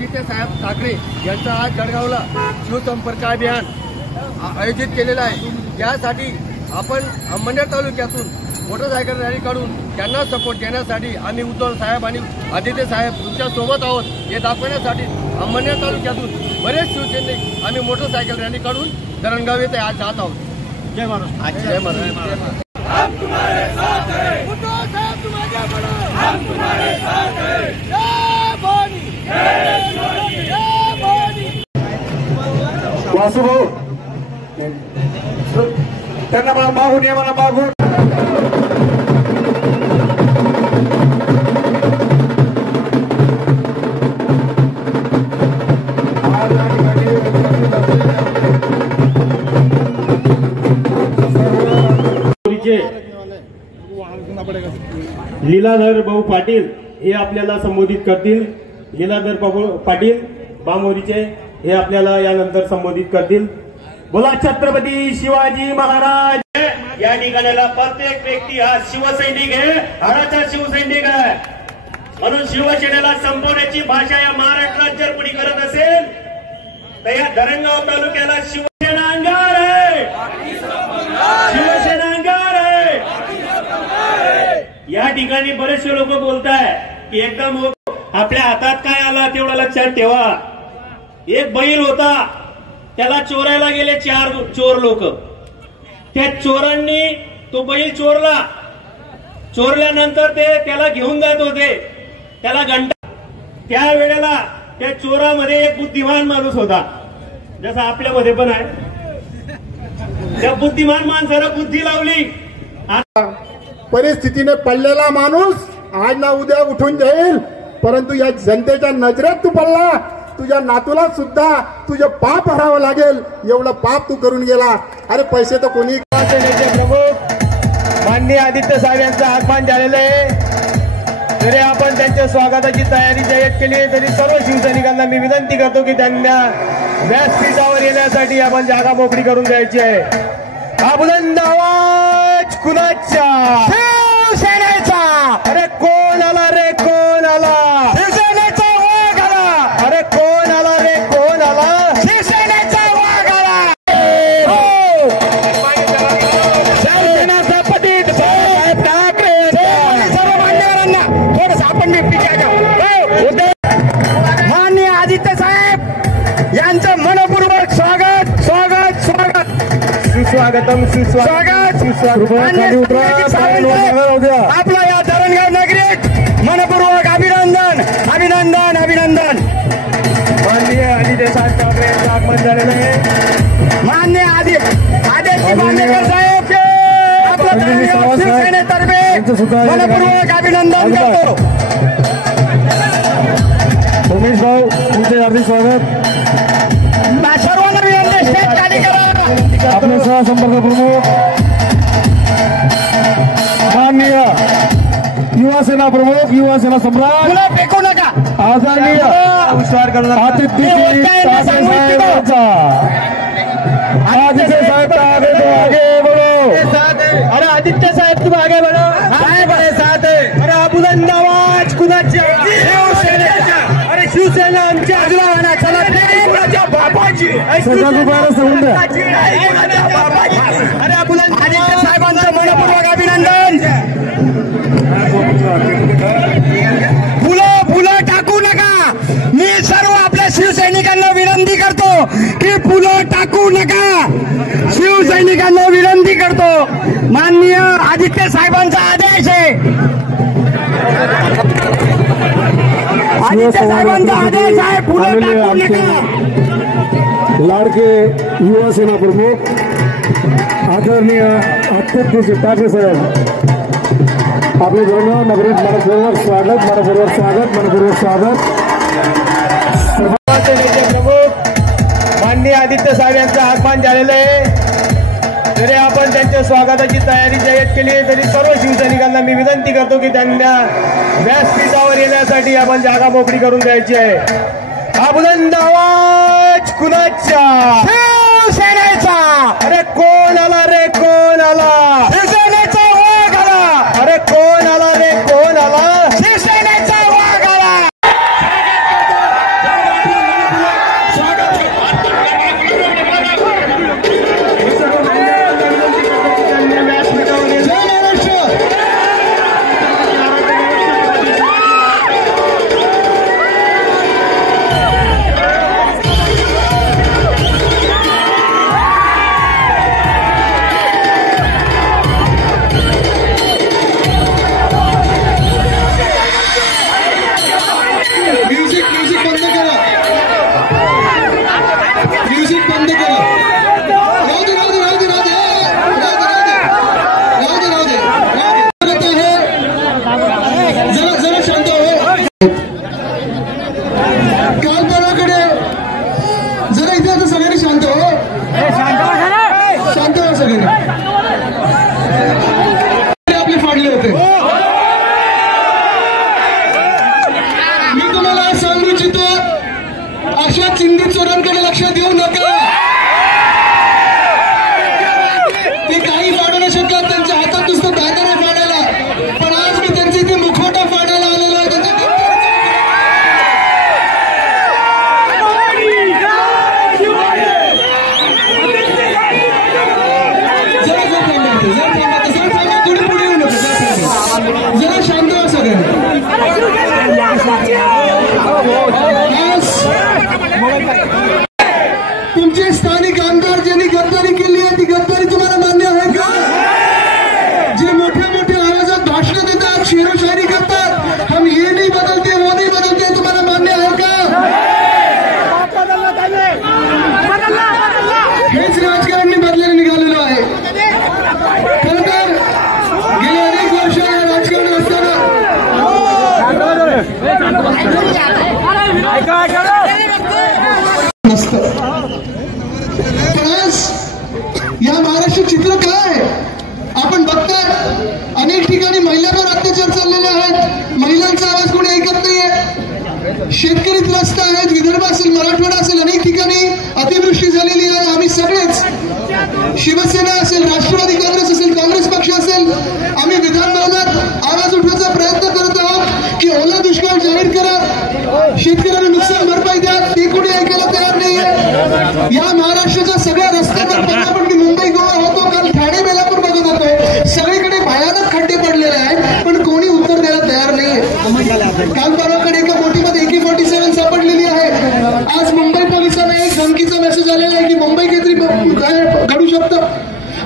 आदित्यसाहेब ठाकरे यांचा आज जळगावला शिवसंपर्क अभियान आयोजित केलेला आहे। त्यासाठी आपण अंमळनेर तालुक्यातून मोटरसायकल रॅली काढून त्यांना सपोर्ट देण्यासाठी आम्ही उद्धव साहेब आणि आदित्य साहेब तुमच्या सोबत आहोत हे दाखवण्यासाठी अंमळनेर तालुक्यातून बरेच शिवसैनिक आम्ही मोटरसायकल रॅली काढून धरणगाव येथे आज जात आहोत। जय महाराष्ट्र। जय महाराष्ट्र। हम तुम्हारे साथ हैं। उद्धव साहब तुम आगे बढ़ो, हम तुम्हारे साथ हैं। जय भवानी, जय भवानी, जय भवानी। वासुभाऊ त्यांना मागून ये, मला मागून लीलाधर भाऊ पाटील हे आपल्याला संबोधित करतील। लीलाधर पाटील बामोरीचे हे आपल्याला यानंतर संबोधित करतील। बोला छत्रपती शिवाजी महाराज। या निघालेला प्रत्येक व्यक्ती हा शिवसैनिक आहे, हाडाचा शिवसैनिक आहे। म्हणून शिवसेनेला संपवण्याची भाषा या महाराष्ट्रात जर कोणी करत असेल तर या धरणगाव तालुक्याला शिवसेना अंगार आहे, शिवसेना अंगार आहे। या ठिकाणी बरेचसे लोक बोलताय की एकदम आपल्या हातात काय आला तेवढा लक्षात ठेवा। एक बैल होता, त्याला चोरायला गेले 4 चोर लोक। त्या चोरांनी तो बैल चोरला, चोरल्यानंतर ते त्याला घेऊन जात होते, त्याला घंटा। त्या वेळेला त्या चोरामध्ये एक बुद्धिमान माणूस होता, जसा आपल्यामध्ये पण आहे। त्या बुद्धिमान माणसाला बुद्धी लावली। परिस्थितीने पडलेला माणूस आज ना उद्या उठून जाईल, परंतु या जनतेच्या नजरेत तू पडला। तुझ्या नातूला सुद्धा तुझे पाप भरावं लागेल, एवढं पाप तू करून गेला। अरे पैसे तर कोणी प्रमुख माननीय आदित्य साहेब यांचं आगमन झालेलं आहे। तरी आपण त्यांच्या स्वागताची तयारी जाहीर केली आहे, तरी सर्व शिवसैनिकांना मी विनंती करतो की त्यांना व्यासपीठावर येण्यासाठी आपण जागा मोकळी करून द्यायची आहे। हा बुलंद आवाज कुणाचा? शिवसेनेचा। अरे कोण आला रे, कोण आला? शिवसेनेचा वाघ आला। अरे कोण आला रे, कोण आला? शिवसेनेचा वाघ आला। शिवसेना पतीत साहेब ठाकरे सर्व मान्यवरांना थोडंसं आपण माननीय आदित्य साहेब यांचं मनपूर्वक स्वागत स्वागत स्वागत सुस्वागतम सुस्वागत सुस्वागत। आपलं या धरणगाव नगरीत मनपूर्वक अभिनंदन अभिनंदन अभिनंदन। माननीय आदित्य साहेब ठाकरे यांचं आगमन झालेलं आहे। माननीय आदित्य बांदेकर साहेब आपलं धरणगाव शिवसेनेतर्फे मनपूर्वक अभिनंदन करतो। उमेश भाऊ तुमचे हार्दिक स्वागत। सर्वांना विनंती स्टेज खाली करा। आपले सहसंपर्क प्रमुख माननीय युवा सेना प्रमुख, युवा सेना सम्राट फेकू नका आदरणीय आदित्य साहेब आगे बढ़ो। अरे आदित्य साहेब तुम आगे बढ़ो। हमारे साथ है। अरे बुलंद आवाज कुणाची? शिवसेनेचा। अरे शिवसेना आमच्या आजूबाजूला चला बाबाजी। अरे बुलंद आदित्य साहेबांचं मनपूर्वक अभिनंदन। फुलं टाकू नका। मी सर्व आपल्या शिवसैनिकांना विनंती करतो की फुलं टाकू नका। शिवसैनिकांना विनंती करतो, माननीय आदित्य साहेबांचा आदेश आहे। आदित्य साहेबांचा आदेश आहे, फुलं टाकू नका। लाडके युवा सेना प्रमुख आदरणीय आदित्य ठाकरे साहेब आपले धरणगाव नगरीत मनपूर्वक स्वागत, मनपूर्वक स्वागत, मनपूर्वक स्वागत। प्रमुख माननीय आदित्य साहेब यांचं आगमन झालेलं आहे। तरी आपण त्यांच्या स्वागताची तयारी जाहीर केली आहे, तरी सर्व शिवसैनिकांना मी विनंती करतो की त्यांना व्यासपीठावर येण्यासाठी आपण जागा मोकळी करून द्यायची आहे। हा बुलंद आवाज कुणाचा? शिवसेनेचा। अरे कोण आला रे, कोण आला? शिवसेनेचा वाघ आला। अरे कोण आला रे, कोण आला? शिवसेनेचा वाघ आला। आपले फाडले होते. मी तुम्हाला सांगू इच्छितो, अशा चिंधी चोरांकडे लक्ष देऊ नका. ते काही फाडू नाही शकत, त्यांच्या हातात नुसतं बॅनर आहे फाडायला. पण आज मी त्यांची ते मुखवटा फाडायला आलेलो आहे. जरा शांत व्हा सगळ्यांनी. तुमचे स्थानिक आमदार ज्यांनी गद्दारी केली आहे, ती गद्दारी तुम्हाला मान्य आहे का? जे मोठ्या मोठ्या आवाजात भाषण देतात, शेरोशायरी करतात, हम ये नहीं बदलते वो नहीं बदलते, तुम्हाला मान्य आहे का? हेच राजकारण मी बदलायला निघालेलो आहे. खरं तर गेल्या अनेक वर्ष राजकारण असताना नसतं. पण आज या महाराष्ट्र चित्र काय आपण बघताय. अनेक ठिकाणी महिलांवर अत्याचार चाललेले आहेत. महिलांचा आवाज कोणी ऐकत नाहीये. शेतकरी त्रस्त आहेत. विदर्भ असेल, मराठवाडा असेल, अनेक ठिकाणी अतिवृष्टी झालेली आहे. आम्ही सगळेच, शिवसेना असेल, राष्ट्रवादी काँग्रेस असेल, काँग्रेस पक्ष असेल, आम्ही विधानभवनात आवाज उठवायचा प्रयत्न करत आहोत की ओला दुष्काळ जाहीर करा, शेतकऱ्यांना नुकसान भरपाई द्या. ते कोणी ऐकायला तयार नाहीये. या महाराष्ट्राच्या सगळ्या रस्त्यांवर आपण मुंबई गोवा होतो, काल ठाणे बेलापूर बघत होतो, सगळीकडे भयानक खड्डे पडलेले आहेत, पण कोणी उत्तर द्यायला तयार नाहीये. काल परवाकडे एका बोटीमध्ये AK-47 सापडलेली आहे. आज मुंबई पोलिसांना एक धमकीचा मेसेज आलेला आहे की मुंबई काहीतरी घडू शकतं,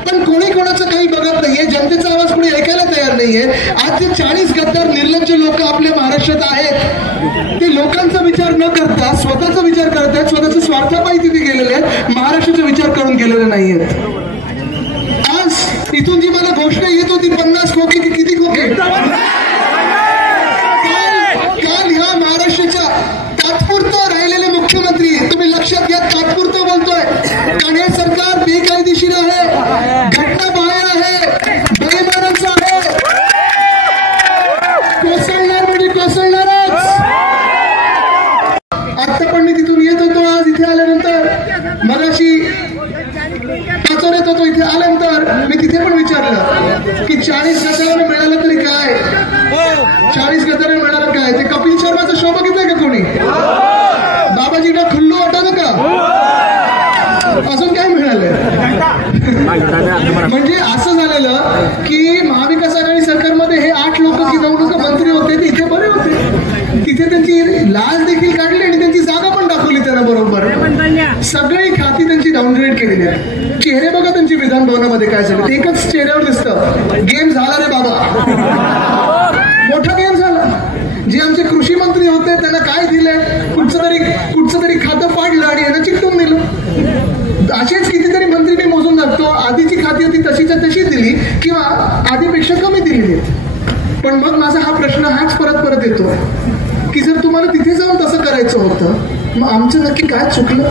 पण कोणी कोणाचं काही बघत नाहीये. जनतेचा आवाज कोणी ऐकायला तयार नाहीये. आज जे 40 गद्दार निर्लज्ज लोक आपल्या महाराष्ट्रात आहेत, ते लोकांचा विचार न करता स्वतःचा विचार करत आहेत. स्वतःच्या स्वार्थापायी तिथे गेलेले आहेत, महाराष्ट्राचा विचार करून गेलेले नाहीयेत. आज इथून जी मला घोषणा येत होती 50 खोके की किती खोके, काल ह्या महाराष्ट्राच्या तात्पुरतं राहिलेले मुख्यमंत्री, तुम्ही लक्षात घ्या, तात्पुरतं बोलतोय, कारण हे सरकार बेकायदेशीर आहे, घटनाबाह्य आहे, बेईमानांचं आहे, कोसळणार म्हणजे कोसळणारच. आता पण मी तिथून येत होतो, आज इथे आल्यानंतर मगाशी पाचोऱ्यात होतो, इथे आल्यानंतर मी तिथे पण विचारलं की 40 गद्दारांना मिळालं तरी काय, 40 गद्दारांना मिळालं काय. ते कपिल शर्माचा शो बघितलाय का कोणी? बाबाजींना खुल्लू वाटत का? अजून काय मिळालं? म्हणजे असं झालेलं की महाविकास आघाडी सरकारमध्ये हे 8 लोक की 9 लोक मंत्री होते, ते इथे बरे होते. तिथे त्यांची लाच देखील काढली आणि त्यांची जागा पण दाखवली त्यांना बरोबर. सगळी खाती त्यांची डाऊनग्रेड केलेली आहे. चेहरे बघा त्यांची विधान भवनामध्ये काय झालं, एकच चेहऱ्यावर दिसतं, गेम झाला रे बाबा, मोठा गेम झाला. जे आमचे कृषी मंत्री होते त्यांना काय दिलंय, कुठचं तरी खातं फाडलं आणि यांना चिकटून दिलं. असेच कितीतरी मंत्री मी मोजून दाखतो, आधीची खाती होती तशीच्या तशी दिली किंवा आधीपेक्षा कमी दिलेली. पण मग माझा हा प्रश्न हाच परत येतो की जर तुम्हाला तिथे जाऊन तसं करायचं होतं, मग आमचं नक्की काय चुकलं?